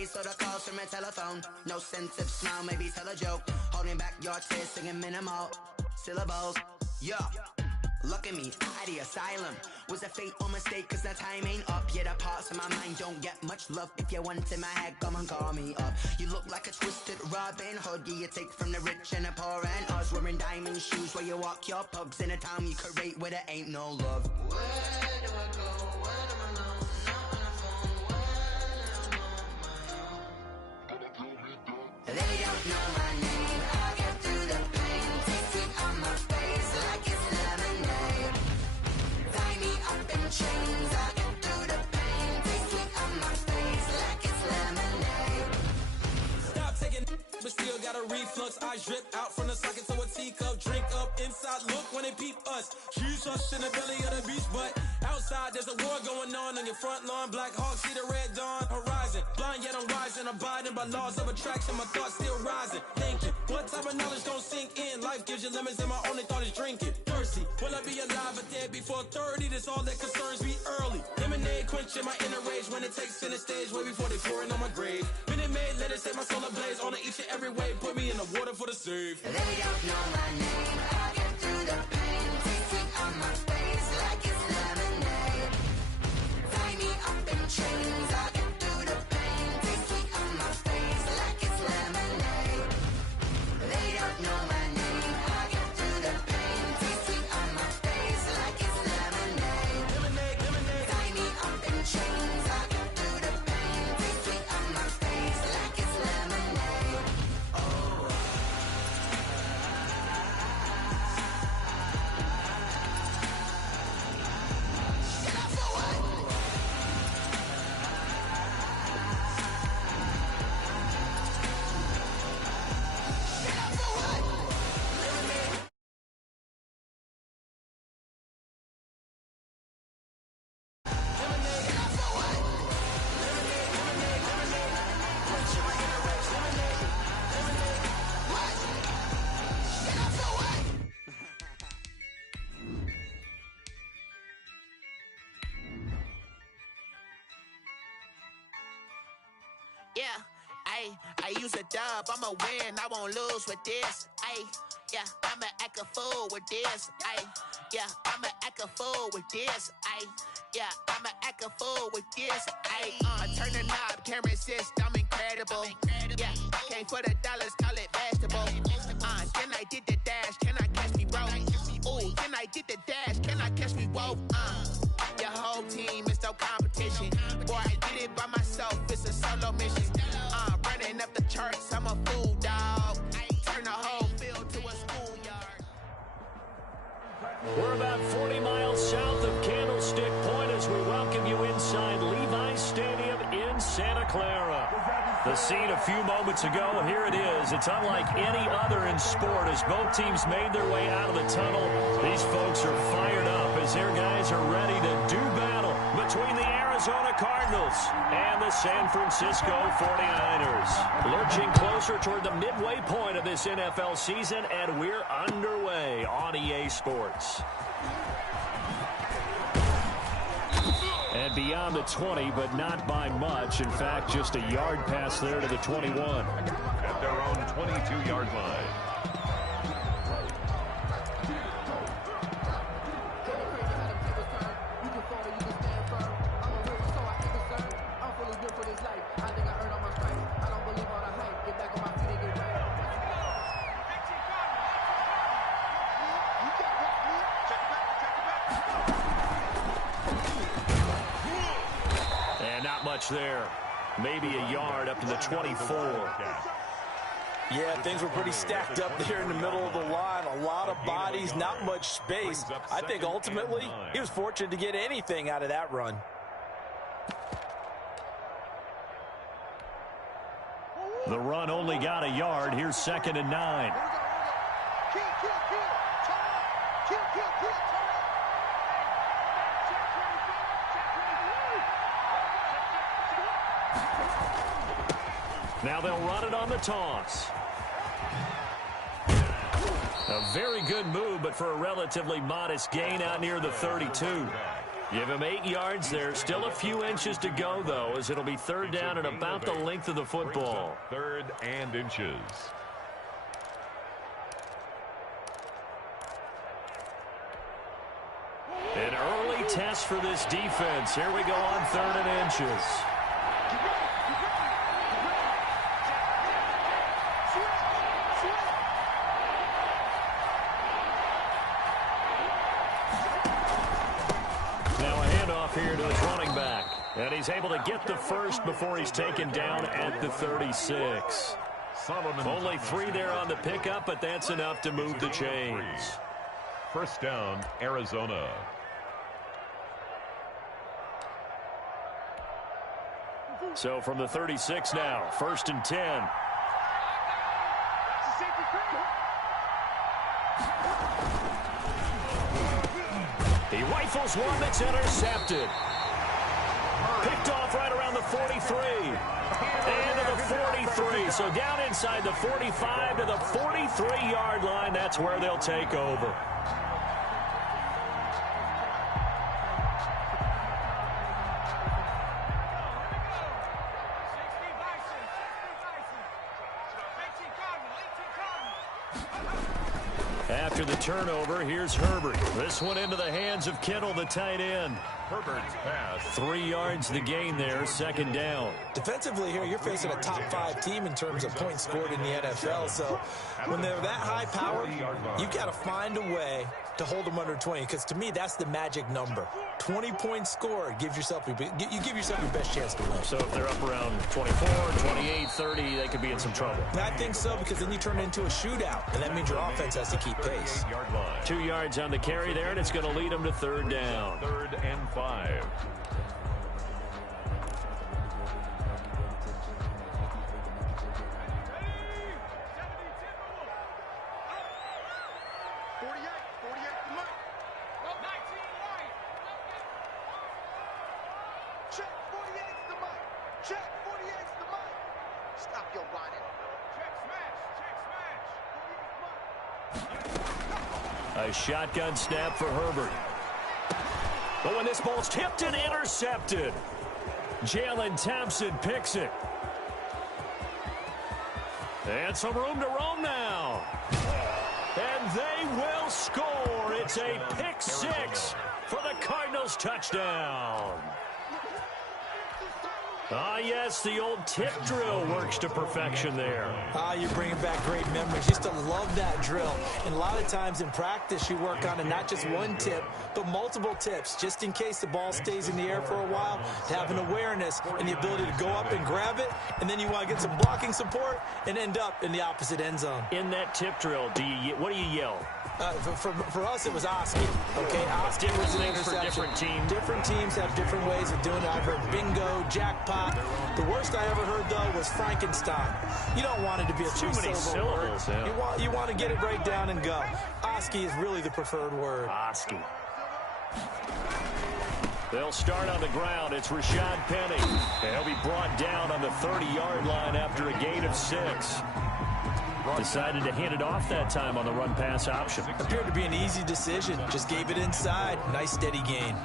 face or the calls from a telephone. No sense of smile, maybe tell a joke. Holding back your tears, singing minimal syllables. Yeah. Look at me, at the asylum. Was a fate or mistake, cause the time ain't up. Yeah, the parts of my mind don't get much love. If you want in my head, come and call me up. You look like a twisted Robin Hood. Yeah, you take from the rich and the poor and us. Wearing diamond shoes where you walk your pugs. In a town you create where there ain't no love. Where do I go? When I'm alone? Not on the phone. When I'm on my own. They don't know my name. I get through the pain. Tasting on my face like it's lemonade. Tie me up in chains. I get through the pain. Tasting on my face like it's lemonade. Stop taking, but still got a reflux. I drip out from the socket to a teacup. Drink up inside. Look when they peep us. Shoes us in the belly of the beach, but outside there's a war going on your front lawn. Black Hawk see the red dawn horizon. Blind yet I'm rising, abiding by laws of attraction. My thoughts still rising. Thinking, what type of knowledge don't sink in? Life gives you lemons, and my only thought is drinking. Thirsty, will I be alive or dead before 30? That's all that concerns me early. Lemonade quenching my inner rage when it takes center stage, way before they pour it on my grave. Minute Maid, let it set my soul ablaze. On each and every way, put me in the water for the save. They don't know my name. I get through the pain. Tasting on my face like it's lemonade. Tie me up in chains. I get through the pain. Tasting on my face like it's lemonade. They don't know my name. I get through the pain. Tasting on my face like it's lemonade. Tie me up in chains. I get through the pain. Tasting on my face like it's lemonade. Oh. Yeah, I use a dub, I'ma win, I won't lose with this. Yeah, I'ma act a fool with this. Yeah, I'ma act a fool with this. Yeah, I'ma act a fool with this. I turn the knob, can't resist, I'm incredible. Yeah, came for the dollars, call it vegetable. Then I did the dash, can I catch me, bro? Ooh, then I did the dash, can I catch me, whoa? Your whole team is no competition. Boy, I did it by myself, it's a solo mission. Running up the charts, I'm a fool, dog. Turn the whole field to a schoolyard. We're about 40 miles south of Candlestick Point as we welcome you inside Levi's Stadium in Santa Clara. The scene a few moments ago, here it is. It's unlike any other in sport as both teams made their way out of the tunnel. These folks are fired up as their guys are ready to do battle between the Arizona Cardinals and the San Francisco 49ers. Lurching closer toward the midway point of this NFL season, and we're underway on EA Sports. And beyond the 20, but not by much. In fact, just a yard pass there to the 21. At their own 22-yard line. There, maybe a yard up to the 24. Yeah, things were pretty stacked up there in the middle of the line. A lot of bodies, not much space. I think ultimately he was fortunate to get anything out of that run. The run only got a yard. Here's 2nd and 9. Now they'll run it on the toss. A very good move, but for a relatively modest gain out near the 32. Give him 8 yards there. Still a few inches to go, though, as it'll be third down and about the length of the football. Third and inches. An early test for this defense. Here we go on third and inches. Here to his running back. And he's able to get the first before he's taken down at the 36. Only 3 there on the pickup, but that's enough to move the chains. First down, Arizona. So from the 36 now, 1st and 10. He rifles one that's intercepted. Picked off right around the 43. And to the 43. So down inside the 45 to the 43-yard line. That's where they'll take over. After the turnover, here's Herbert. This one into the hands of Kittle, the tight end. Herbert's pass. 3 yards the gain there, 2nd down. Defensively here, you're facing a top 5 team in terms of points scored in the NFL. So when they're that high powered, you've got to find a way to hold them under 20. Because to me, that's the magic number. 20 points scored gives yourself you give yourself your best chance to win. So if they're up around 24, 28, 30, they could be in some trouble. I think so, because then you turn it into a shootout, and that means your offense has to keep pace. 2 yards on the carry there, and it's going to lead them to 3rd down. 3rd and 5. A shotgun snap for Herbert. But when this ball's tipped and intercepted, Jalen Thompson picks it. And some room to roam now. And they will score. It's a pick 6 for the Cardinals touchdown. Ah, yes, the old tip drill works to perfection there. You're bringing back great memories. Used to love that drill. And a lot of times in practice, you work on it, not just one tip, but multiple tips, just in case the ball stays in the air for a while, to have an awareness and the ability to go up and grab it, and then you want to get some blocking support and end up in the opposite end zone. In that tip drill, what do you yell? For us, it was Oski. Okay, Oski was an interception. For different teams. Different teams have different ways of doing it. I've heard bingo, jackpot. The worst I ever heard, though, was Frankenstein. You don't want it to be a three-syllable word. Yeah. You want to get it right down and go. Oski is really the preferred word. Oski. They'll start on the ground. It's Rashad Penny. And he'll be brought down on the 30-yard line after a gain of 6. Decided to hand it off that time on the run-pass option. Appeared to be an easy decision. Just gave it inside. Nice, steady gain.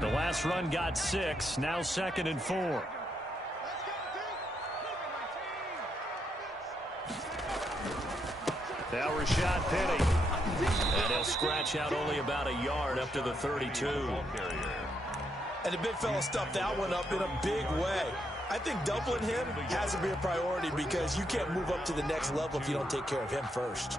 The last run got 6. Now 2nd and 4. Now Rashad Penny. And he'll scratch out only about a yard up to the 32. And the big fella stuffed that one up in a big way. I think doubling him has to be a priority because you can't move up to the next level if you don't take care of him first.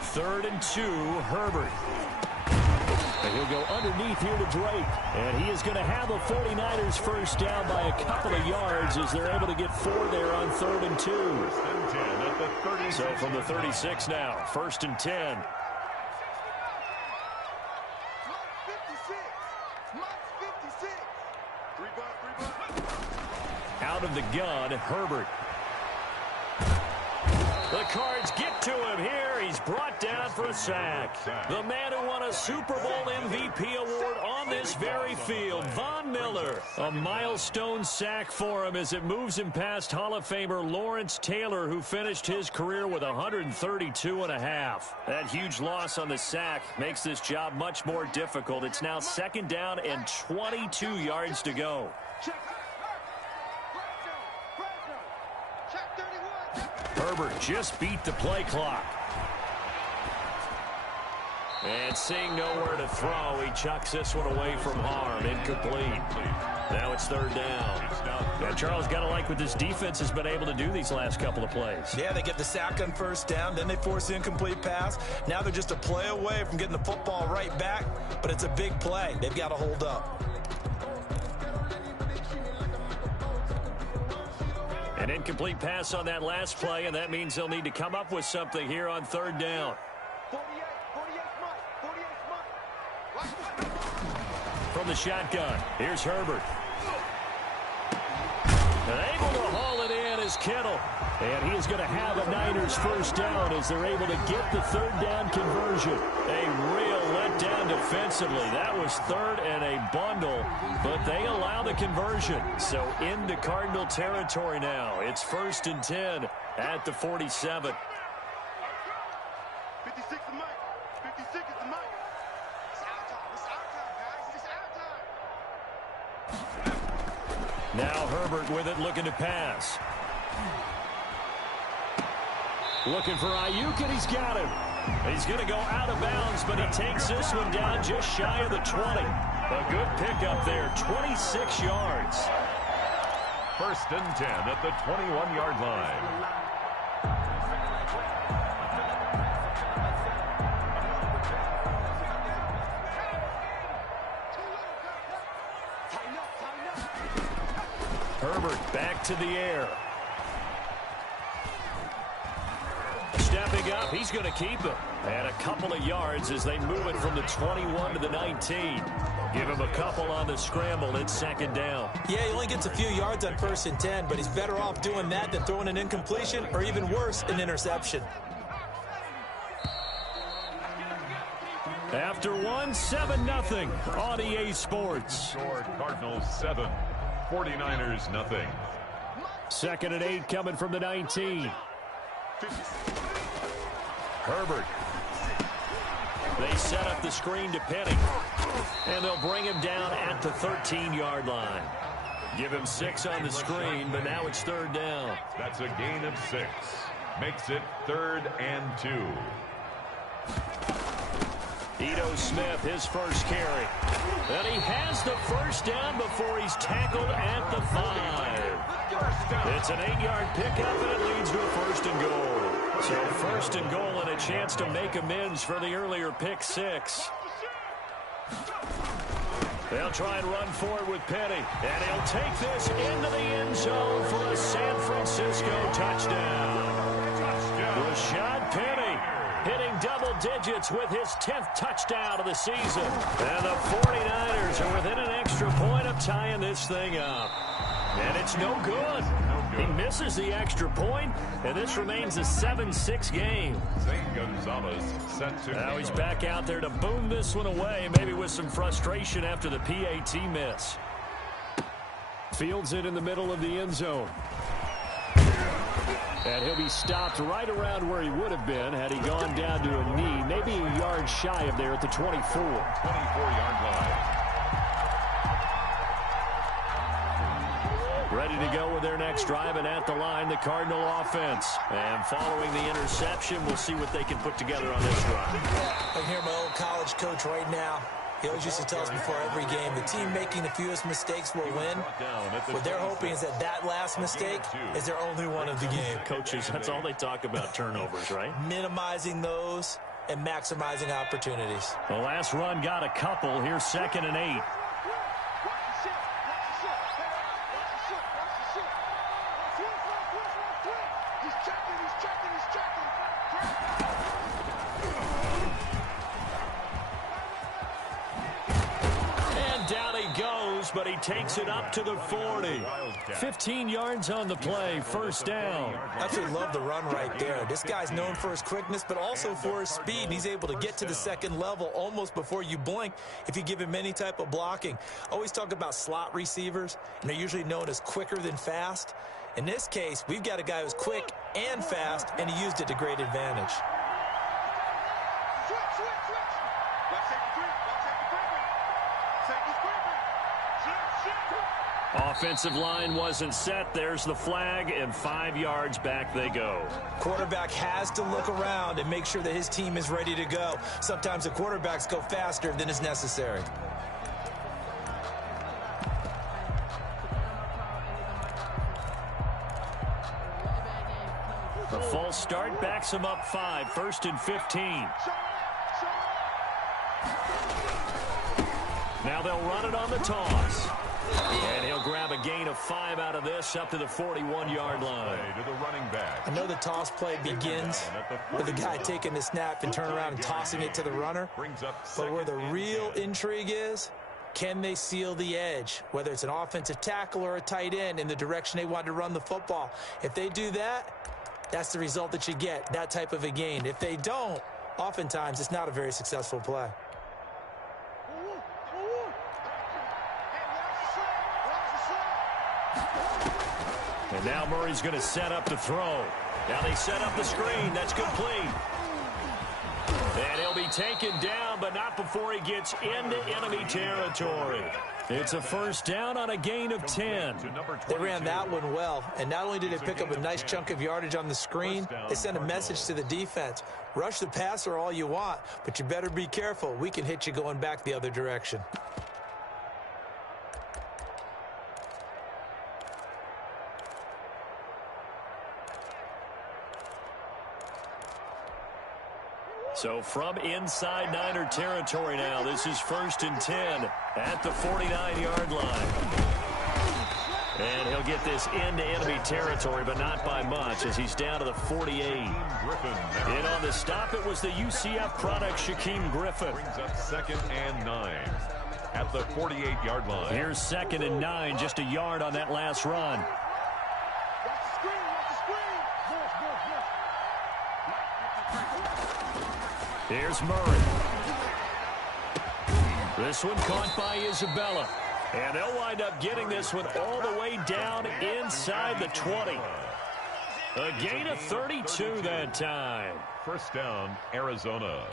Third and 2, Herbert. And he'll go underneath here to Drake. And he is going to have the 49ers first down by a couple of yards as they're able to get 4 there on 3rd and 2. So from the 36 now, 1st and 10. out of the gun, Herbert. The Cards get to him here. He's brought down for a sack. The man who won a Super Bowl MVP award on this very field, Von Miller. A milestone sack for him as it moves him past Hall of Famer Lawrence Taylor, who finished his career with 132.5. That huge loss on the sack makes this job much more difficult. It's now 2nd down and 22 yards to go. Herbert just beat the play clock. And seeing nowhere to throw, he chucks this one away from harm. Incomplete. Now it's 3rd down. Now, Charles, got to like what this defense has been able to do these last couple of plays. Yeah, they get the sack on 1st down, then they force the incomplete pass. Now they're just a play away from getting the football right back, but it's a big play. They've got to hold up. An incomplete pass on that last play, and that means they'll need to come up with something here on 3rd down. From the shotgun, here's Herbert. And able to haul it in is Kittle. And he is going to have a Niners 1st down as they're able to get the 3rd down conversion. A real letdown defensively. That was 3rd and a bundle, but they allow the conversion. So into Cardinal territory now. It's 1st and 10 at the 47. 56 is Mike. 56 is the Mike. It's our time. It's our time, guys. It's our time. Now Herbert with it, looking to pass. Looking for Ayuk, and he's got him. He's going to go out of bounds, but he takes this one down just shy of the 20. A good pickup there, 26 yards. 1st and 10 at the 21-yard line. Herbert back to the air. Stepping up, he's going to keep it. And a couple of yards as they move it from the 21 to the 19. Give him a couple on the scramble. It's 2nd down. Yeah, he only gets a few yards on 1st and 10, but he's better off doing that than throwing an incompletion or even worse, an interception. After one, 7-0 on EA Sports. Score Cardinals 7, 49ers nothing. 2nd and 8 coming from the 19. Herbert. They set up the screen to Penny. And they'll bring him down at the 13-yard line. Give him 6 on the screen, but now it's 3rd down. That's a gain of 6. Makes it 3rd and 2. Ito Smith, his first carry. And he has the 1st down before he's tackled at the 5. It's an 8-yard pickup, and it leads to a 1st and goal. So 1st and goal and a chance to make amends for the earlier pick 6. They'll try and run for it with Penny. And he'll take this into the end zone for a San Francisco touchdown. Rashad Penny hitting double digits with his 10th touchdown of the season. And the 49ers are within an extra point of tying this thing up. And it's no good. He misses the extra point, and this remains a 7-6 game. St. Gonzalez set to Now he's back out there to boom this one away, maybe with some frustration after the PAT miss. Fields it in the middle of the end zone. And he'll be stopped right around where he would have been had he gone down to a knee, maybe a yard shy of there at the 24. 24-yard line. Ready to go with their next drive, and at the line, the Cardinal offense. And following the interception, we'll see what they can put together on this drive. I hear my old college coach right now. He always used to tell us before every game, the team making the fewest mistakes will win. What they're hoping is that that last mistake is their only one of the game. Coaches, that's all they talk about, turnovers, right? Minimizing those and maximizing opportunities. The last run got a couple. Here's 2nd and 8. moves, but he takes it up to the 40. 15 yards on the play, first down. I absolutely love the run right there. This guy's known for his quickness, but also for his speed. And he's able to get to the second level almost before you blink if you give him any type of blocking. Always talk about slot receivers, and they're usually known as quicker than fast. In this case, we've got a guy who's quick and fast, and he used it to great advantage. Switch. Watch safety creep. Safety's creeping. Offensive line wasn't set. There's the flag, and 5 yards back they go. Quarterback has to look around and make sure that his team is ready to go. Sometimes the quarterbacks go faster than is necessary. The false start backs him up 5, 1st and 15. Now they'll run it on the toss. And he'll grab a gain of 5 out of this up to the 41-yard line. To the running back. I know the toss play begins with the guy taking the snap and turning around and tossing it to the runner. But where the real intrigue is, can they seal the edge, whether it's an offensive tackle or a tight end, in the direction they want to run the football? If they do that, that's the result that you get, that type of a gain. If they don't, oftentimes it's not a very successful play. And now Murray's going to set up the throw. Now they set up the screen. That's complete. And he'll be taken down, but not before he gets into enemy territory. It's a first down on a gain of 10. They ran that one well, and not only did they pick up a nice chunk of yardage on the screen, they sent a message to the defense. Rush the passer all you want, but you better be careful. We can hit you going back the other direction. So from inside Niner territory now, this is 1st and 10 at the 49-yard line. And he'll get this into enemy territory, but not by much, as he's down to the 48. And on the stop, it was the UCF product, Shaquem Griffin. Brings up 2nd and 9 at the 48-yard line. Here's 2nd and 9, just a yard on that last run. Here's Murray. This one caught by Isabella. And they'll wind up getting this one all the way down inside the 20. A gain of 32 that time. First down, Arizona.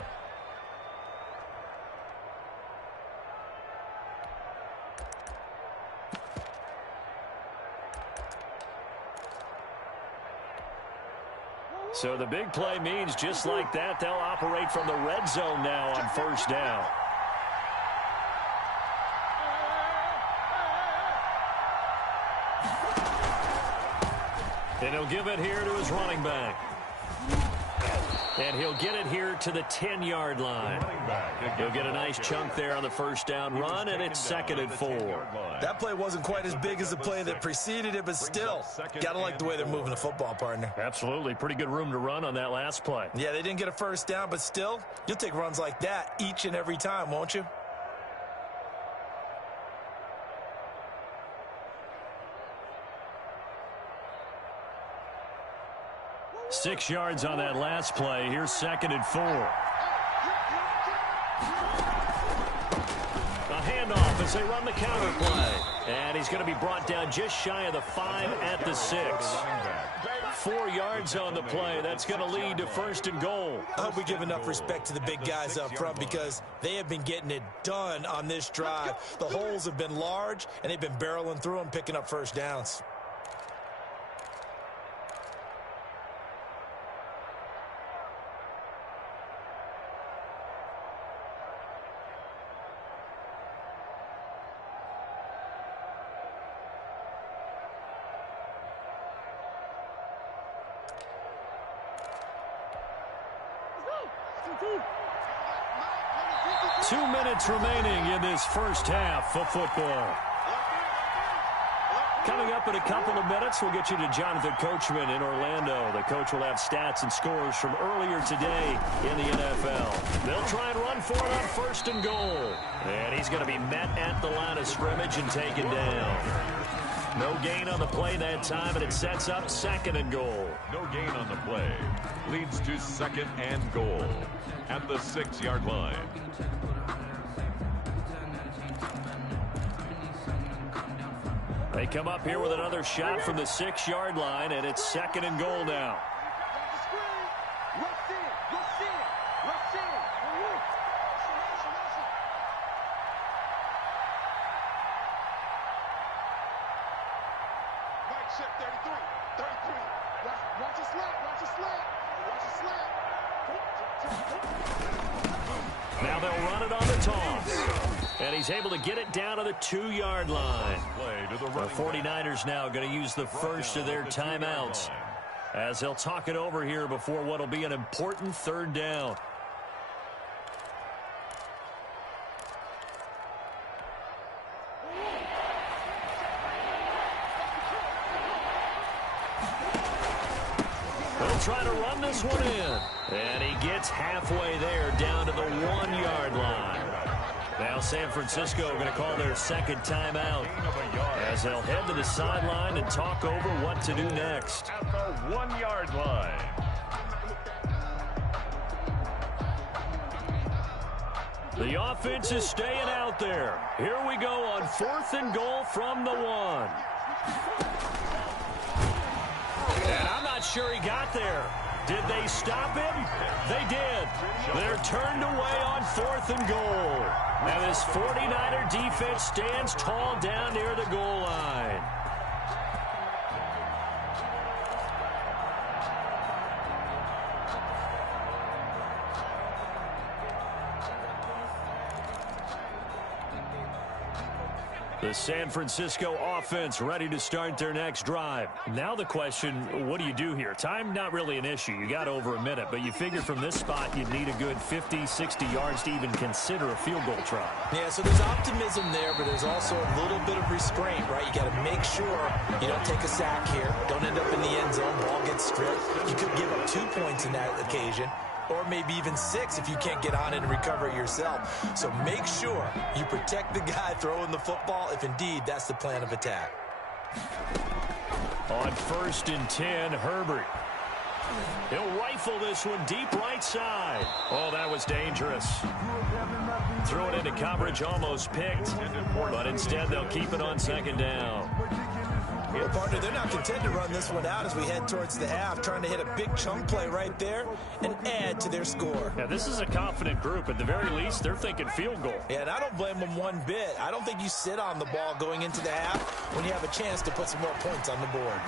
So the big play means just like that, they'll operate from the red zone now on first down. And he'll give it here to his running back. And he'll get it here to the 10-yard line. He'll get a nice chunk there on the first down run, and it's 2nd and 4. That play wasn't quite as big as the play that preceded it, but still, gotta like the way they're moving the football, partner. Absolutely. Pretty good room to run on that last play. Yeah, they didn't get a first down, but still, you'll take runs like that each and every time, won't you? Six yards on that last play. Here's 2nd and 4. A handoff as they run the counter play. And he's going to be brought down just shy of the 5 at the 6. 4 yards on the play. That's going to lead to 1st and goal. I hope we give enough respect to the big guys up front because they have been getting it done on this drive. The holes have been large, and they've been barreling through them, picking up first downs. Two minutes remaining in this first half of football. Coming up in a couple of minutes, we'll get you to Jonathan Coachman in Orlando. The coach will have stats and scores from earlier today in the NFL. They'll try and run for it on 1st and goal. And he's going to be met at the line of scrimmage and taken down. No gain on the play that time, and it sets up 2nd and goal. No gain on the play. Leads to 2nd and goal at the 6-yard line. They come up here with another shot from the 6-yard line, and it's 2nd and goal now. Now they'll run it on the toss. And he's able to get it down to the 2-yard line. The 49ers now going to use the first of their timeouts as they'll talk it over here before what will be an important 3rd down. They'll try to run this one in. And he gets halfway there down to the 1-yard line. Now San Francisco going to call their 2nd timeout as they'll head to the sideline and talk over what to do next. At the 1-yard line. The offense is staying out there. Here we go on 4th and goal from the 1. And I'm not sure he got there. Did they stop him? They did. They're turned away on 4th and goal. Now this 49er defense stands tall down near the goal line. The San Francisco offense ready to start their next drive. Now the question, what do you do here? Time not really an issue. You got over a minute, but you figure from this spot you'd need a good 50, 60 yards to even consider a field goal try. Yeah, so there's optimism there, but there's also a little bit of restraint, right? You got to make sure you don't take a sack here. Don't end up in the end zone. Ball gets stripped. You could give up 2 points in that occasion, or maybe even 6 if you can't get on it and recover it yourself. So make sure you protect the guy throwing the football if indeed that's the plan of attack. On 1st and 10, Herbert. He'll rifle this one deep right side. Oh, that was dangerous. Threw it into coverage, almost picked, but instead they'll keep it on 2nd down. Well, partner, they're not content to run this one out as we head towards the half, trying to hit a big chunk play right there and add to their score. Yeah, this is a confident group. At the very least, they're thinking field goal. Yeah, and I don't blame them one bit. I don't think you sit on the ball going into the half when you have a chance to put some more points on the board.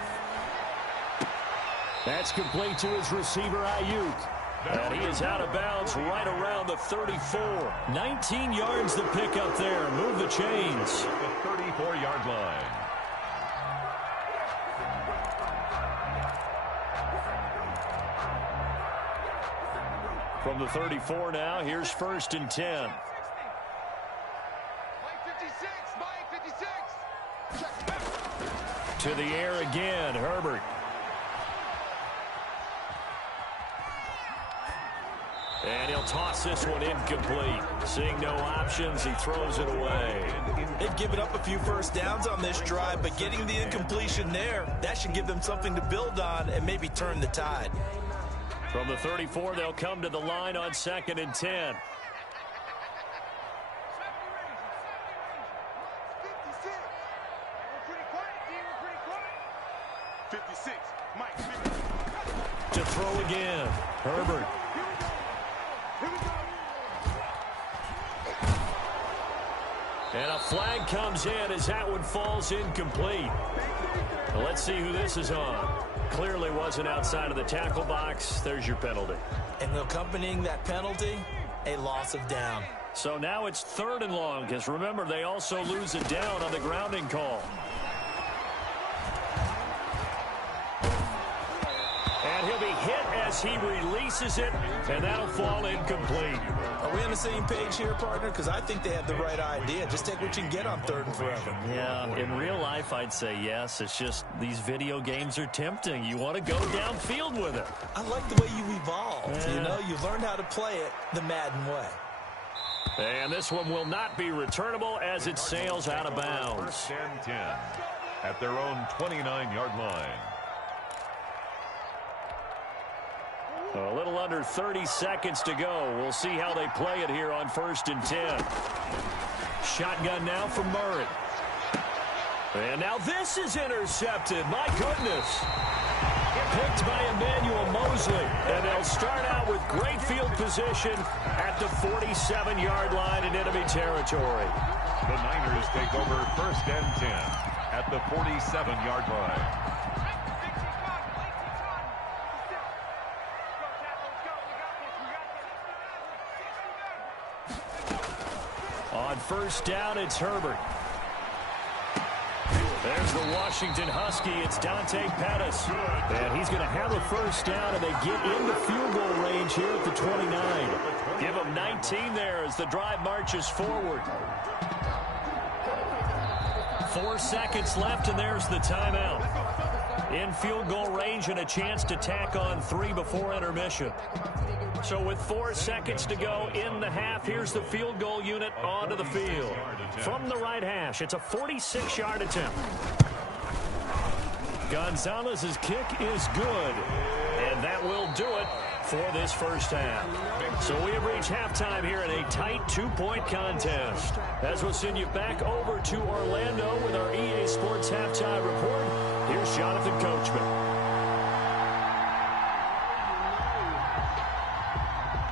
That's complete to his receiver, Ayuk. And he is out of bounds right around the 34. 19 yards to pick up there. Move the chains. The 34-yard line. From the 34 now, here's 1st and 10. Mike 56, Mike 56. To the air again, Herbert. And he'll toss this one incomplete. Seeing no options, he throws it away. They've given up a few first downs on this drive, but getting the incompletion there, that should give them something to build on and maybe turn the tide. From the 34, they'll come to the line on 2nd and 10. 56, Mike 56. To throw again, Herbert. And a flag comes in as that one falls incomplete. Well, let's see who this is on. Clearly wasn't outside of the tackle box. There's your penalty. And accompanying that penalty, a loss of down. So now it's 3rd and long, because remember, they also lose it down on the grounding call. And he'll be hit as he releases it, and that'll fall incomplete. Are we on the same page here, partner? Because I think they have the right idea. Just take what you can get on 3rd and forever. Yeah, in real life, I'd say yes. It's just these video games are tempting. You want to go downfield with it. I like the way you evolved. Yeah. You know, you've learned how to play it the Madden way. And this one will not be returnable as it sails out of bounds. 1st and 10 at their own 29-yard line. A little under 30 seconds to go. We'll see how they play it here on 1st and 10. Shotgun now from Murray. And now this is intercepted. My goodness. Picked by Emmanuel Mosley. And they'll start out with great field position at the 47-yard line in enemy territory. The Niners take over 1st and 10 at the 47-yard line. On 1st down, it's Herbert. There's the Washington Husky. It's Dante Pettis. And he's going to have a 1st down, and they get into field goal range here at the 29. Give them 19 there as the drive marches forward. 4 seconds left, and there's the timeout. In field goal range and a chance to tack on 3 before intermission. So with 4 seconds to go in the half, here's the field goal unit onto the field. From the right hash, it's a 46-yard attempt. Gonzalez's kick is good, and that will do it for this 1st half. So we have reached halftime here in a tight 2-point contest. As we'll send you back over to Orlando with our EA Sports Halftime Report, here's Jonathan Coachman.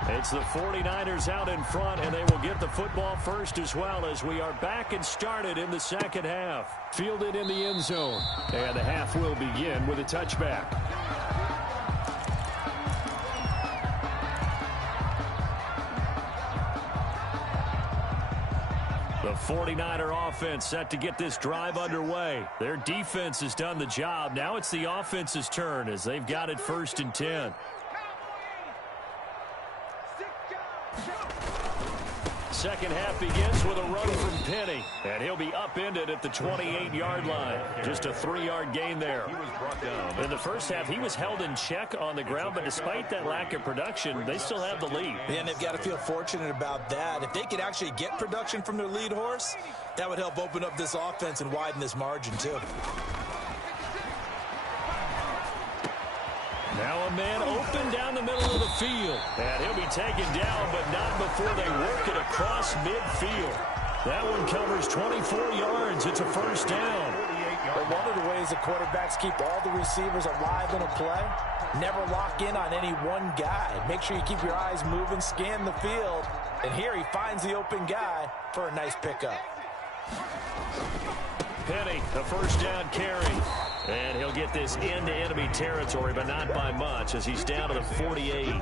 It's the 49ers out in front, and they will get the football first as well as we are back and started in the 2nd half. Fielded in the end zone, and the half will begin with a touchback. The 49er offense set to get this drive underway. Their defense has done the job. Now it's the offense's turn as they've got it 1st and 10. Second half begins with a run from Penny, and he'll be upended at the 28-yard line. Just a 3-yard gain there. In the 1st half, he was held in check on the ground, but despite that lack of production, they still have the lead. And they've got to feel fortunate about that. If they could actually get production from their lead horse, that would help open up this offense and widen this margin, too. Now a man open down the middle of the field. And he'll be taken down, but not before they work it across midfield. That one covers 24 yards. It's a 1st down. But one of the ways the quarterbacks keep all the receivers alive in a play, never lock in on any one guy. Make sure you keep your eyes moving, scan the field. And here he finds the open guy for a nice pickup. Penny, the 1st down carry. And he'll get this into enemy territory, but not by much as he's down to the 48.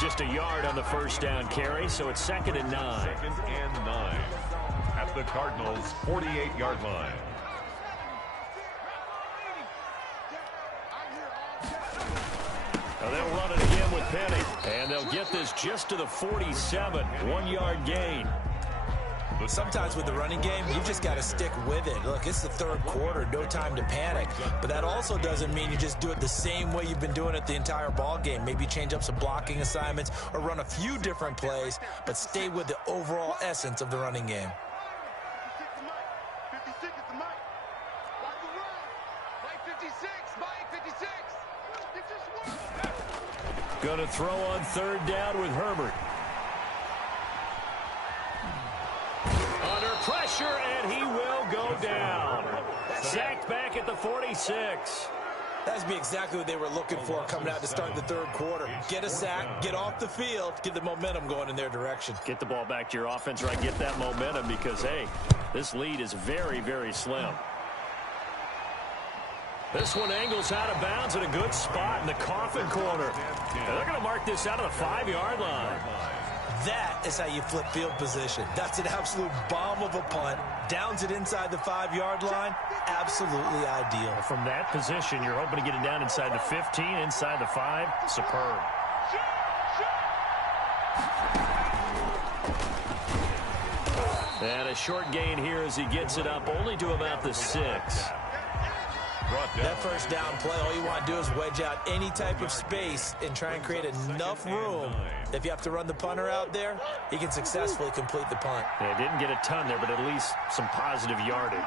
Just a yard on the 1st down carry, so it's 2nd and 9. 2nd and 9 at the Cardinals' 48-yard line. Now they'll run it again with Penny, and they'll get this just to the 47. 1-yard gain. Sometimes with the running game, you just got to stick with it. Look, it's the 3rd quarter, no time to panic. But that also doesn't mean you just do it the same way you've been doing it the entire ball game. Maybe change up some blocking assignments or run a few different plays, but stay with the overall essence of the running game. 56 is the mic. Watch the run. Mike 56. Mike 56. It just worked. Going to throw on 3rd down with Herbert. Under pressure, and he will go down. Sacked back at the 46. That'd be exactly what they were looking for coming out to start the 3rd quarter. Get a sack, get off the field, get the momentum going in their direction. Get the ball back to your offense, right? Get that momentum because, hey, this lead is very, very slim. This one angles out of bounds in a good spot in the coffin corner. And they're going to mark this out of the 5-yard line. That is how you flip field position. That's an absolute bomb of a punt. Downs it inside the 5-yard line. Absolutely ideal. From that position, you're hoping to get it down inside the 15, inside the 5. Superb. And a short gain here as he gets it up only to about the 6. That first down play, all you want to do is wedge out any type of space and try and create enough room. If you have to run the punter out there, he can successfully complete the punt. Yeah, didn't get a ton there, but at least some positive yardage.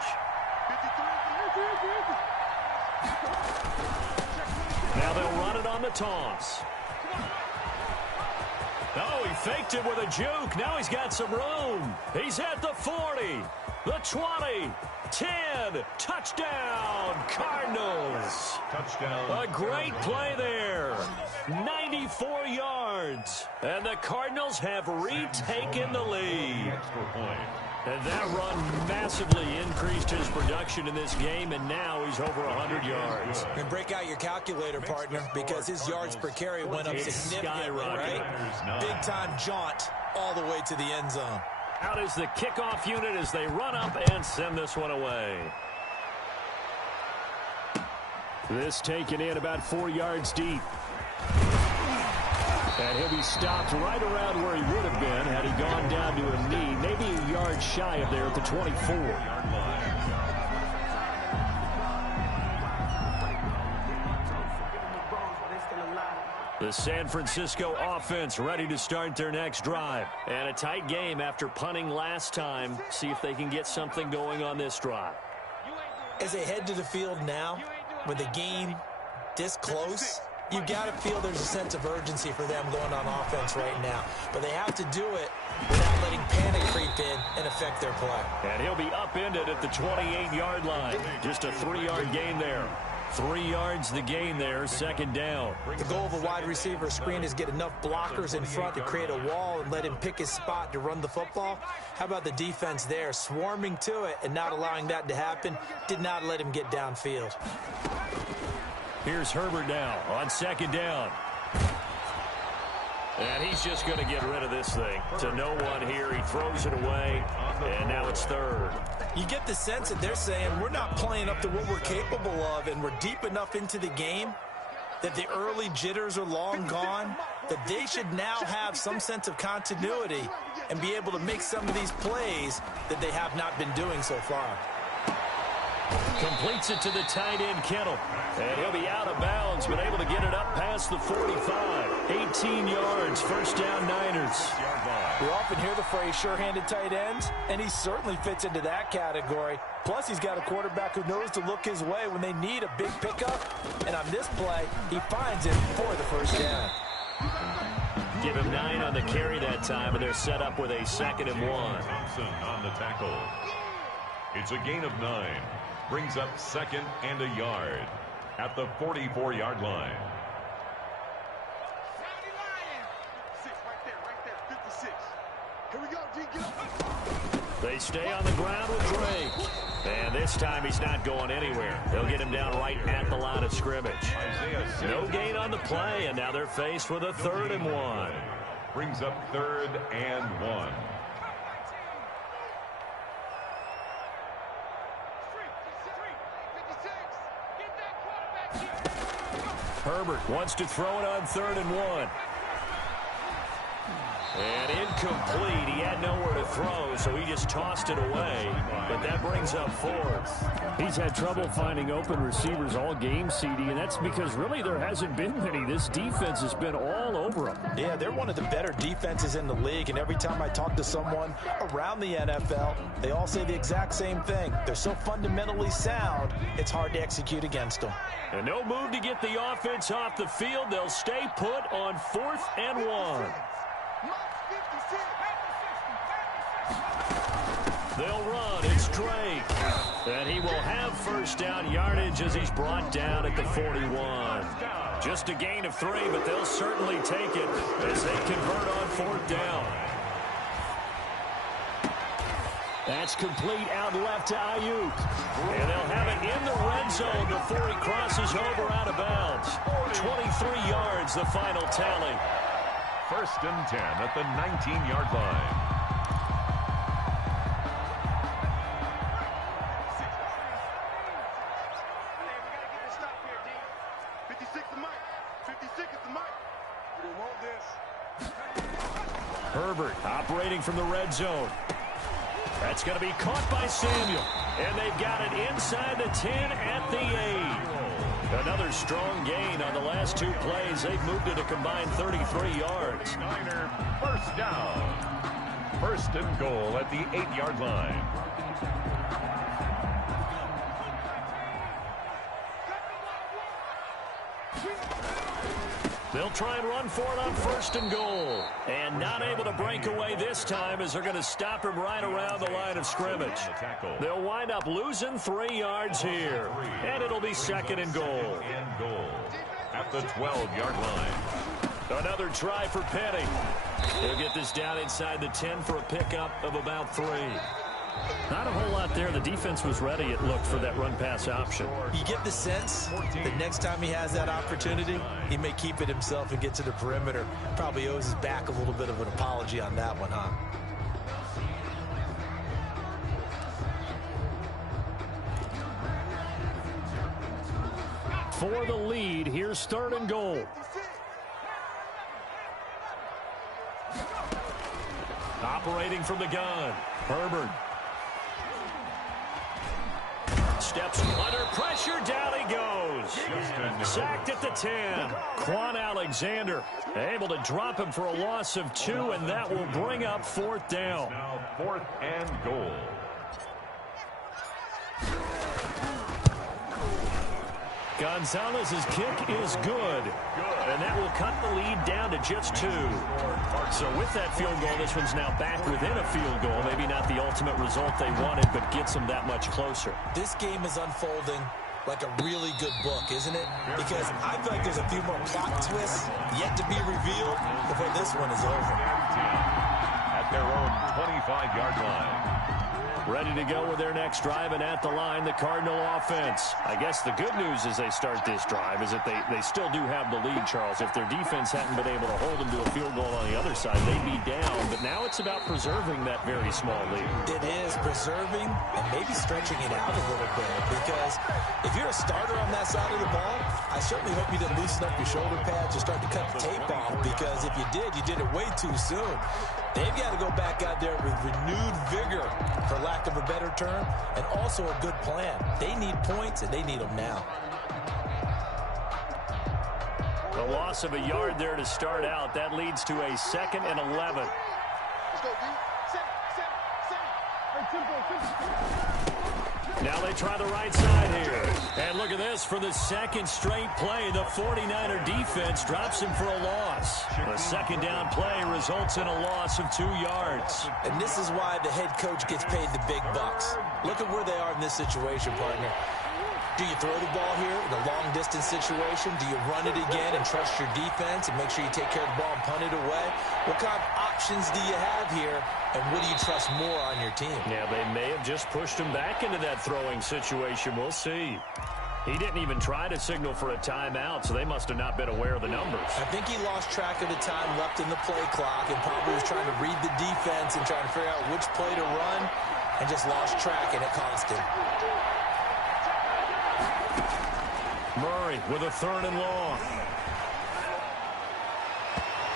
Now they'll run it on the toss. Oh, he faked it with a juke. Now he's got some room. He's at the 40, the 20, 10. Touchdown, Cardinals. Touchdown. A great play there. 94 yards. And the Cardinals have retaken the lead. Extra point. And that run massively increased his production in this game, and now he's over 100 yards. And break out your calculator, partner, because his yards per carry went up significantly, right? Big-time jaunt all the way to the end zone. Out is the kickoff unit as they run up and send this one away. This taken in about 4 yards deep. And he'll be stopped right around where he would have been had he gone down to a knee, maybe a yard shy of there at the 24. The San Francisco offense ready to start their next drive. And a tight game after punting last time. See if they can get something going on this drive. As they head to the field now, with the game this close, you got to feel there's a sense of urgency for them going on offense right now. But they have to do it without letting panic creep in and affect their play. And he'll be upended at the 28-yard line. Just a 3-yard gain there. 3 yards the gain there, second down. The goal of a wide receiver screen is get enough blockers in front to create a wall and let him pick his spot to run the football. How about the defense there, swarming to it and not allowing that to happen? Did not let him get downfield. Here's Herbert now on second down. And he's just going to get rid of this thing. To no one here. He throws it away, and now it's third. You get the sense that they're saying we're not playing up to what we're capable of, and we're deep enough into the game that the early jitters are long gone, that they should now have some sense of continuity and be able to make some of these plays that they have not been doing so far. Completes it to the tight end, Kittle. And he'll be out of bounds, but able to get it up past the 45. 18 yards, first down Niners. We often hear the phrase sure-handed tight ends, and he certainly fits into that category. Plus, he's got a quarterback who knows to look his way when they need a big pickup. And on this play, he finds it for the first down. Give him 9 on the carry that time, and they're set up with a 2nd and 1. Thompson on the tackle. It's a gain of 9. Brings up 2nd and a yard at the 44-yard line. Here we go, G, get up. They stay on the ground with Drake. And this time he's not going anywhere. They'll get him down right at the line of scrimmage. No gain on the play, and now they're faced with a 3rd and 1. Brings up 3rd and 1. Herbert wants to throw it on 3rd and 1. And incomplete. He had nowhere to throw, so he just tossed it away. But that brings up 4th. He's had trouble finding open receivers all game, CD, and that's because really there hasn't been many. This defense has been all over him. Yeah, they're one of the better defenses in the league, and every time I talk to someone around the NFL, they all say the exact same thing. They're so fundamentally sound, it's hard to execute against them. And no move to get the offense off the field. They'll stay put on 4th and 1. They'll run. It's Drake. And he will have first down yardage as he's brought down at the 41. Just a gain of 3, but they'll certainly take it as they convert on 4th down. That's complete out left to Ayuk. And they'll have it in the red zone before he crosses over out of bounds. 23 yards, the final tally. First and 10 at the 19-yard line. Herbert operating from the red zone. That's going to be caught by Samuel. And they've got it inside the 10 at the 8. Another strong gain on the last two plays. They've moved it a combined 33 yards. Niner, first down. First and goal at the 8-yard line. They'll try and run for it on first and goal. And not able to break away this time as they're going to stop him right around the line of scrimmage. They'll wind up losing 3 yards here. And it'll be second and goal. At the 12-yard line. Another try for Penny. He'll get this down inside the 10 for a pickup of about 3. Not a whole lot there. The defense was ready, it looked, for that run-pass option. You get the sense that next time he has that opportunity, he may keep it himself and get to the perimeter. Probably owes his back a little bit of an apology on that one, huh? For the lead, here's third and goal. Operating from the gun, Herbert. Steps under pressure, down he goes. Sacked at the 10. Quan Alexander able to drop him for a loss of 2, and that will bring up fourth down. Now fourth and goal. Gonzalez's kick is good, and that will cut the lead down to just 2. So with that field goal, this one's now back within a field goal. Maybe not the ultimate result they wanted, but gets them that much closer. This game is unfolding like a really good book, isn't it? Because I feel like there's a few more plot twists yet to be revealed before this one is over. At their own 25-yard line. Ready to go with their next drive, and at the line, the Cardinal offense. I guess the good news as they start this drive is that they still do have the lead, Charles. If their defense hadn't been able to hold them to a field goal on the other side, they'd be down. But now it's about preserving that very small lead. It is preserving and maybe stretching it out a little bit, because if you're a starter on that side of the ball, I certainly hope you didn't loosen up your shoulder pads or start to cut the tape off, because if you did it way too soon. They've got to go back out there with renewed vigor, for lack of a better term, and also a good plan. They need points, and they need them now. The loss of a yard there to start out. That leads to a 2nd and 11. Let's go, D. Set. Hey, tempo. Now they try the right side here. And look at this. For the second straight play, the 49er defense drops him for a loss. The second down play results in a loss of 2 yards. And this is why the head coach gets paid the big bucks. Look at where they are in this situation, partner. Do you throw the ball here in a long-distance situation? Do you run it again and trust your defense and make sure you take care of the ball and punt it away? What kind of options do you have here, and what do you trust more on your team? Yeah, they may have just pushed him back into that throwing situation. We'll see. He didn't even try to signal for a timeout, so they must have not been aware of the numbers. I think he lost track of the time left in the play clock and probably was trying to read the defense and trying to figure out which play to run, and just lost track, and it cost him. Murray with a 3rd and long.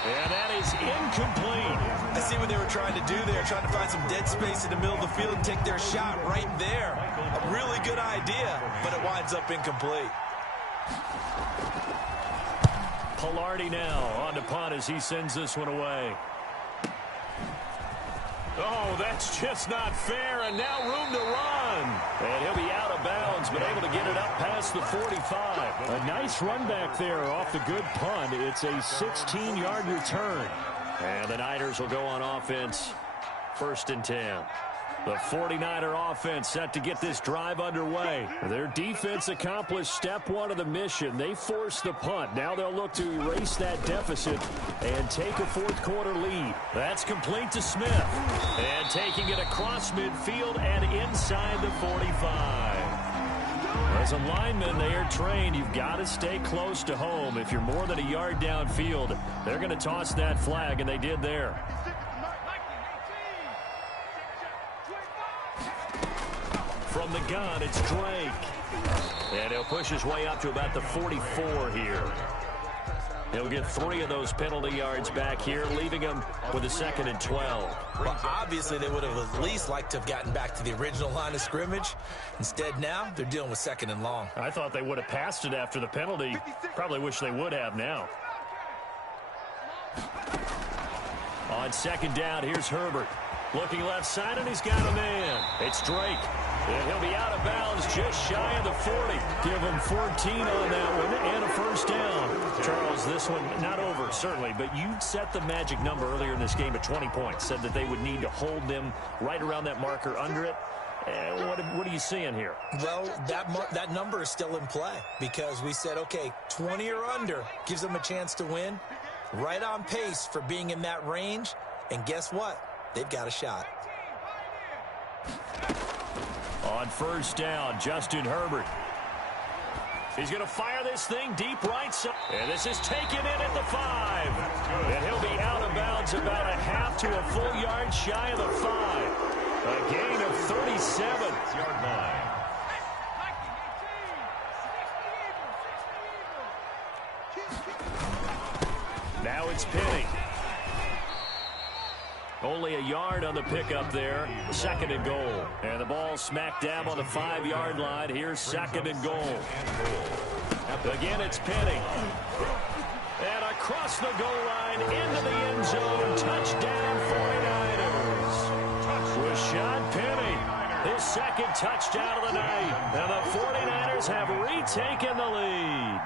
And that is incomplete. I see what they were trying to do there, trying to find some dead space in the middle of the field and take their shot right there. A really good idea, but it winds up incomplete. Pilardi now on to punt as he sends this one away. Oh, that's just not fair, and now room to run. And he'll be out of bounds, but able to get it up past the 45. A nice run back there off the good punt. It's a 16-yard return. And the Niners will go on offense, 1st and 10. The 49er offense set to get this drive underway. Their defense accomplished step 1 of the mission. They forced the punt. Now they'll look to erase that deficit and take a 4th quarter lead. That's complete to Smith. And taking it across midfield and inside the 45. As a lineman, they are trained. You've got to stay close to home. If you're more than a yard downfield, they're going to toss that flag, and they did there. From the gun, it's Drake. And he'll push his way up to about the 44 here. He'll get 3 of those penalty yards back here, leaving him with a 2nd and 12. Well, obviously, they would have at least liked to have gotten back to the original line of scrimmage. Instead, now, they're dealing with 2nd and long. I thought they would have passed it after the penalty. Probably wish they would have now. On 2nd down, here's Herbert. Looking left side, and he's got a man. It's Drake. And he'll be out of bounds just shy of the 40. Give him 14 on that one and a 1st down. Charles, this one not over, certainly, but you set the magic number earlier in this game at 20 points. Said that they would need to hold them right around that marker under it. What are you seeing here? Well, that number is still in play because we said, okay, 20 or under gives them a chance to win. Right on pace for being in that range. And guess what? They've got a shot. On 1st down, Justin Herbert. He's going to fire this thing deep right side. And this is taken in at the 5. And he'll be out of bounds about a half to a full yard shy of the 5. A gain of 37. Yard line. Now it's Penny. Only a yard on the pickup there. 2nd and goal. And the ball smack dab on the 5-yard line. Here's 2nd and goal. Again, it's Penny. And across the goal line into the end zone. Touchdown 49ers. Rashad Penny. His 2nd touchdown of the night. And the 49ers have retaken the lead.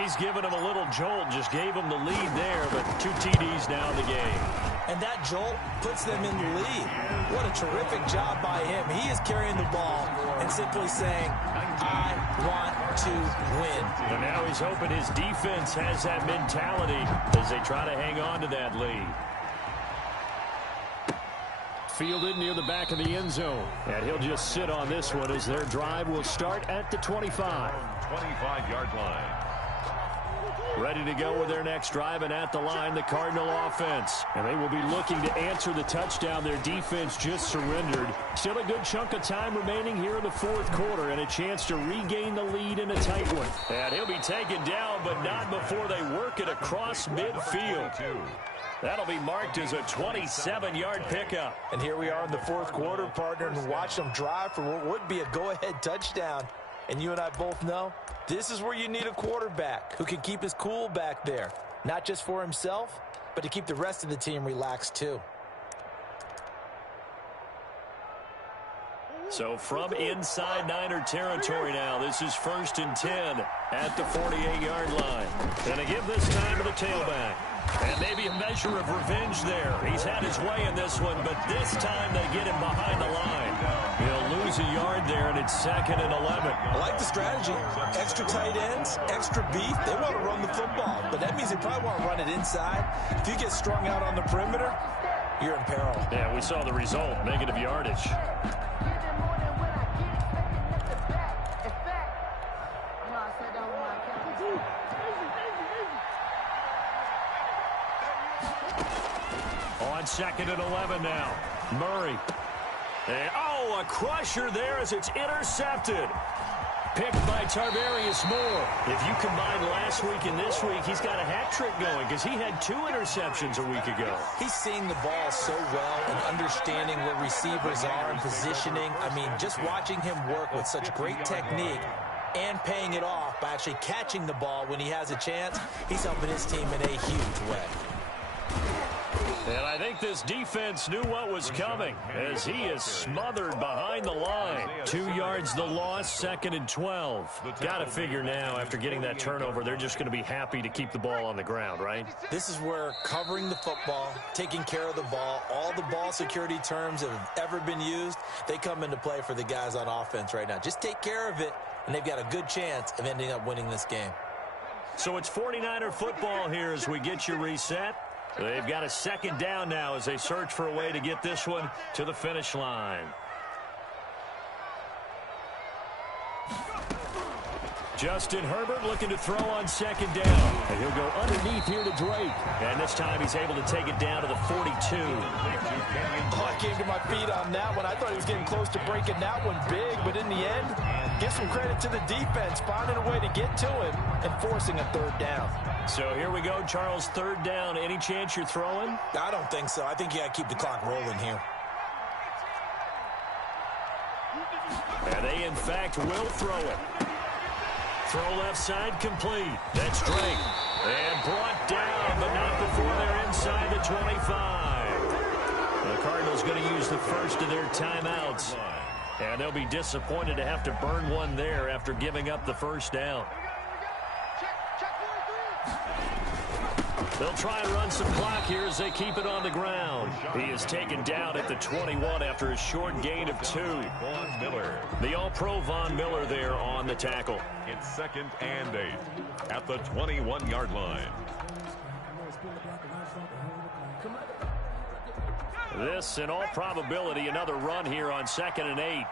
He's given him a little jolt. Just gave him the lead there. But 2 TDs now in the game. And that jolt puts them in the lead. What a terrific job by him. He is carrying the ball and simply saying, I want to win. And now he's hoping his defense has that mentality as they try to hang on to that lead. Fielded near the back of the end zone. And he'll just sit on this one as their drive will start at the 25. 25-yard line. Ready to go with their next drive, and at the line, the Cardinal offense. And they will be looking to answer the touchdown their defense just surrendered. Still a good chunk of time remaining here in the 4th quarter, and a chance to regain the lead in a tight one. And he'll be taken down, but not before they work it across midfield. That'll be marked as a 27-yard pickup. And here we are in the 4th quarter, partner, and watch them drive for what would be a go-ahead touchdown. And you and I both know this is where you need a quarterback who can keep his cool back there. Not just for himself, but to keep the rest of the team relaxed too. So from inside Niner territory now, this is 1st and 10 at the 48-yard line. And they give this time to the tailback. And maybe a measure of revenge there. He's had his way in this one, but this time they get him behind the line. He'll lose a yard there, and it's 2nd and 11. I like the strategy. Extra tight ends, extra beef. They want to run the football, but that means they probably want to run it inside. If you get strung out on the perimeter, you're in peril. Yeah, we saw the result, negative yardage. On 2nd and 11 now. Murray. And, a crusher there as it's intercepted. Picked by Tarvarius Moore. If you combine last week and this week, he's got a hat trick going because he had 2 interceptions a week ago. He's seeing the ball so well and understanding where receivers are and positioning. I mean, just watching him work with such great technique and paying it off by actually catching the ball when he has a chance, he's helping his team in a huge way. And I think this defense knew what was coming as he is smothered behind the line. 2 yards the loss, 2nd and 12. Got to figure now after getting that turnover, they're just going to be happy to keep the ball on the ground, right? This is where covering the football, taking care of the ball, all the ball security terms that have ever been used, they come into play for the guys on offense right now. Just take care of it, and they've got a good chance of ending up winning this game. So it's 49er football here as we get you reset. They've got a 2nd down now as they search for a way to get this one to the finish line. Justin Herbert looking to throw on second down. And he'll go underneath here to Drake. And this time he's able to take it down to the 42. Oh, I came to my feet on that one. I thought he was getting close to breaking that one big, but in the end, give some credit to the defense, finding a way to get to him and forcing a third down. So here we go, Charles, third down. Any chance you're throwing? I don't think so. I think you got to keep the clock rolling here. And they, in fact, will throw it. Throw left side complete. That's Drake. And brought down, but not before they're inside the 25. The Cardinals going to use the first of their timeouts. And they'll be disappointed to have to burn one there after giving up the first down. They'll try and run some clock here as they keep it on the ground. He is taken down at the 21 after a short gain of 2. Von Miller. The All-Pro Von Miller there on the tackle. It's 2nd and 8 at the 21-yard line. This, in all probability, another run here on 2nd and 8.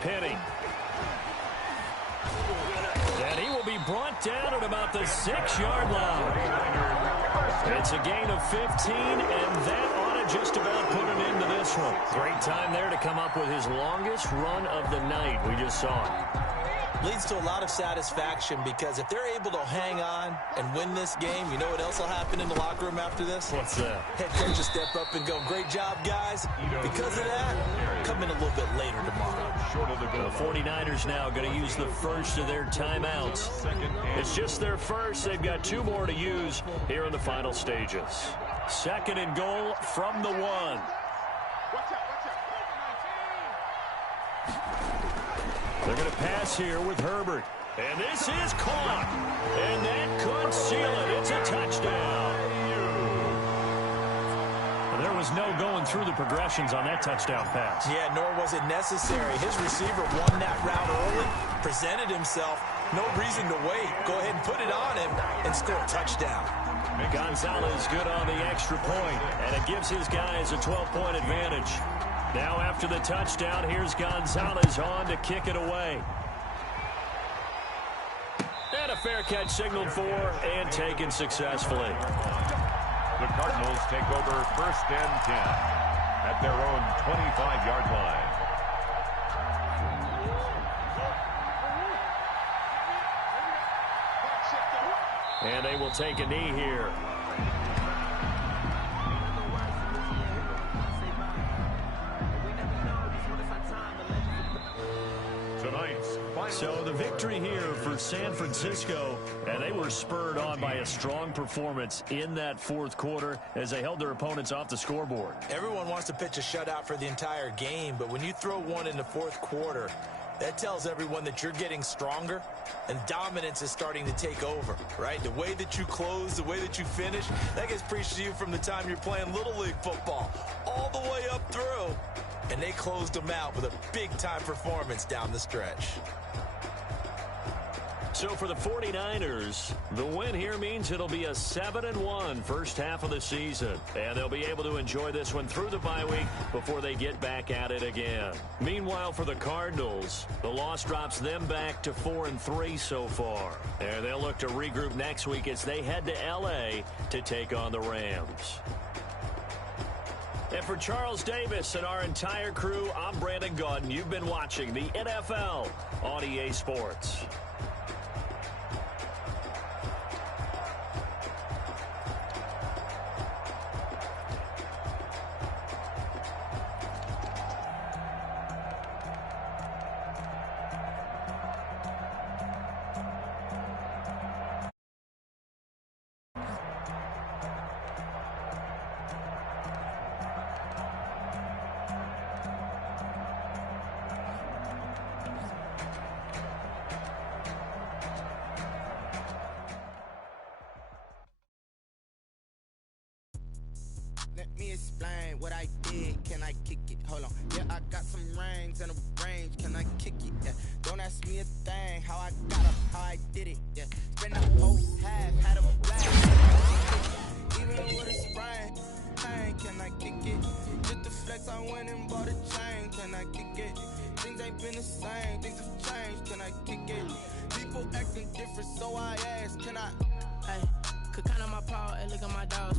Penny. And he will be brought down at about the 6-yard line. It's a gain of 15, and that ought to just about put an end to this one. Great time there to come up with his longest run of the night. We just saw it. Leads to a lot of satisfaction because if they're able to hang on and win this game, you know what else will happen in the locker room after this? What's that? Head coach will step up and go, great job, guys. Because of that, come in a little bit later tomorrow. The 49ers now going to use the first of their timeouts. It's just their first. They've got 2 more to use here in the final stages. 2nd and goal from the 1. They're going to pass here with Herbert. And this is caught. And that could seal it. It's a touchdown. There was no going through the progressions on that touchdown pass. Yeah, nor was it necessary. His receiver won that route early, presented himself. No reason to wait. Go ahead and put it on him and score a touchdown. Gonzalez good on the extra point, and it gives his guys a 12-point advantage. Now after the touchdown, here's Gonzalez on to kick it away. And a fair catch signaled for and taken successfully. The Cardinals take over 1st and 10 at their own 25-yard line. And they will take a knee here. So the victory here for San Francisco, and they were spurred on by a strong performance in that 4th quarter as they held their opponents off the scoreboard. Everyone wants to pitch a shutout for the entire game, but when you throw one in the 4th quarter, that tells everyone that you're getting stronger and dominance is starting to take over, right? The way that you close, the way that you finish, that gets preached to you from the time you're playing Little League football all the way up through. And they closed them out with a big-time performance down the stretch. So for the 49ers, the win here means it'll be a 7-1 first half of the season. And they'll be able to enjoy this one through the bye week before they get back at it again. Meanwhile, for the Cardinals, the loss drops them back to 4-3 so far. And they'll look to regroup next week as they head to L.A. to take on the Rams. And for Charles Davis and our entire crew, I'm Brandon Gaudin. You've been watching the NFL on EA Sports. me explain what I did. Can I kick it? Hold on. Yeah, I got some rings and a range. Can I kick it? Yeah. Don't ask me a thing. How I got her, how I did it. Yeah. Spend the whole half, had a blast. Even with a sprain, pain. Can I kick it? Just the flex, I went and bought a chain. Can I kick it? Things ain't been the same. Things have changed. Can I kick it? People acting different, so I ask. Can I? Hey, could count on my power and look at my dogs.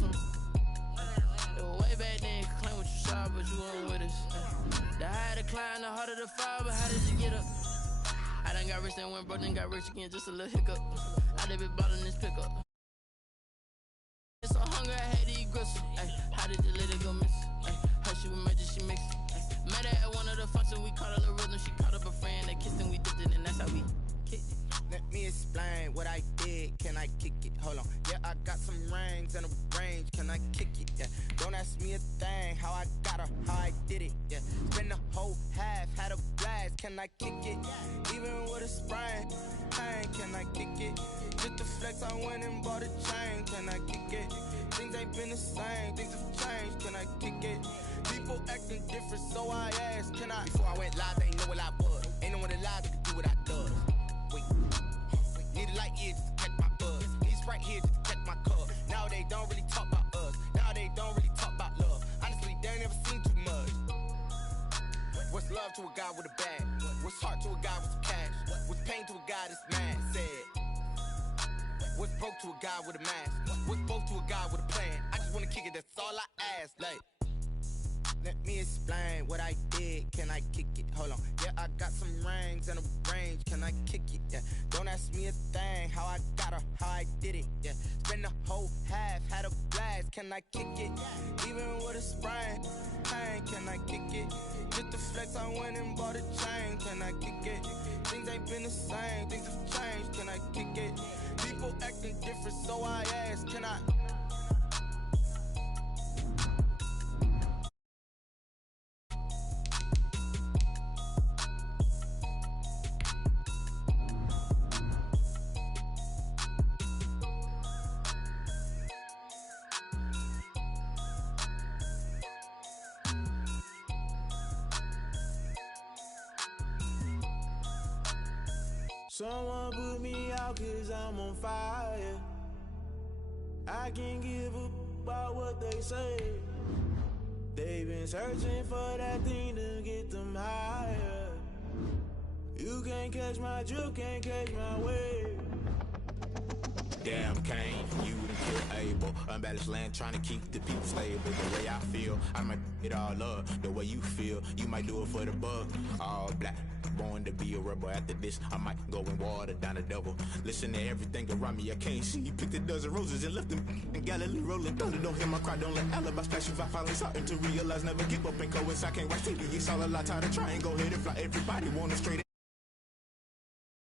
It was way back then, could claim what you saw, but you weren't with us. The higher the climb, the harder the fall, but how did you get up? I done got rich, then went broke, then got rich again, just a little hiccup. I done been bottling this pickup. It's so hungry, I had to eat gristle. Ay, how did you let it go miss? Ay, her she was major, she mixed. Met her at one of the functions, we caught a little rhythm. She caught up a friend, they kissed and we dipped it, and that's how we kicked it. Let me explain what I did. Can I kick it? Hold on. Yeah, I got some rings and a range. Can I kick it? Yeah. Don't ask me a thing. How I got her, how I did it. Yeah. Spend the whole half, had a blast. Can I kick it? Even with a sprain, pain. Can I kick it? Just the flex, I went and bought a chain. Can I kick it? Things ain't been the same. Things have changed. Can I kick it? People acting different, so I asked. Can I? Before I went live, they ain't know what I was. Ain't no one alive that could do what I does. Wait. Need a light here just to catch my buzz. Need Sprite here just to catch my cup. Now they don't really talk about us. Now they don't really talk about love. Honestly, they ain't never seen too much. What's love to a guy with a bag? What's heart to a guy with some cash? What's pain to a guy that's mad? Said. What's broke to a guy with a mask? What's both to a guy with a plan? I just wanna kick it, that's all I ask. Like, let me explain what I did. Can I kick it? Hold on. Yeah, I got some rings and a range. Can I kick it? Yeah. Don't ask me a thing. How I got her, how I did it. Yeah. Spend the whole half, had a blast. Can I kick it? Even with a sprain, pain. Can I kick it? Just the flex, I went and bought a chain. Can I kick it? Things ain't been the same. Things have changed. Can I kick it? People acting different, so I ask. Can I? Someone put me out 'cause I'm on fire. I can't give up about what they say. They've been searching for that thing to get them higher. You can't catch my drift, can't catch my wave. Damn Kane, you wouldn't kill Abel. Unbalanced land trying to keep the people stable. The way I feel, I might it all up. The way you feel, you might do it for the buck. All black, born to be a rebel. After this, I might go and water down the devil. Listen to everything around me, I can't see. Picked a dozen roses and left them in Galilee rolling thunder. Don't hear my cry, don't let alibis flash. If I finally starting to realize, never give up and coincide. Can't watch TV, it's all a lot. Tired of trying, go ahead and fly. Everybody want it straight.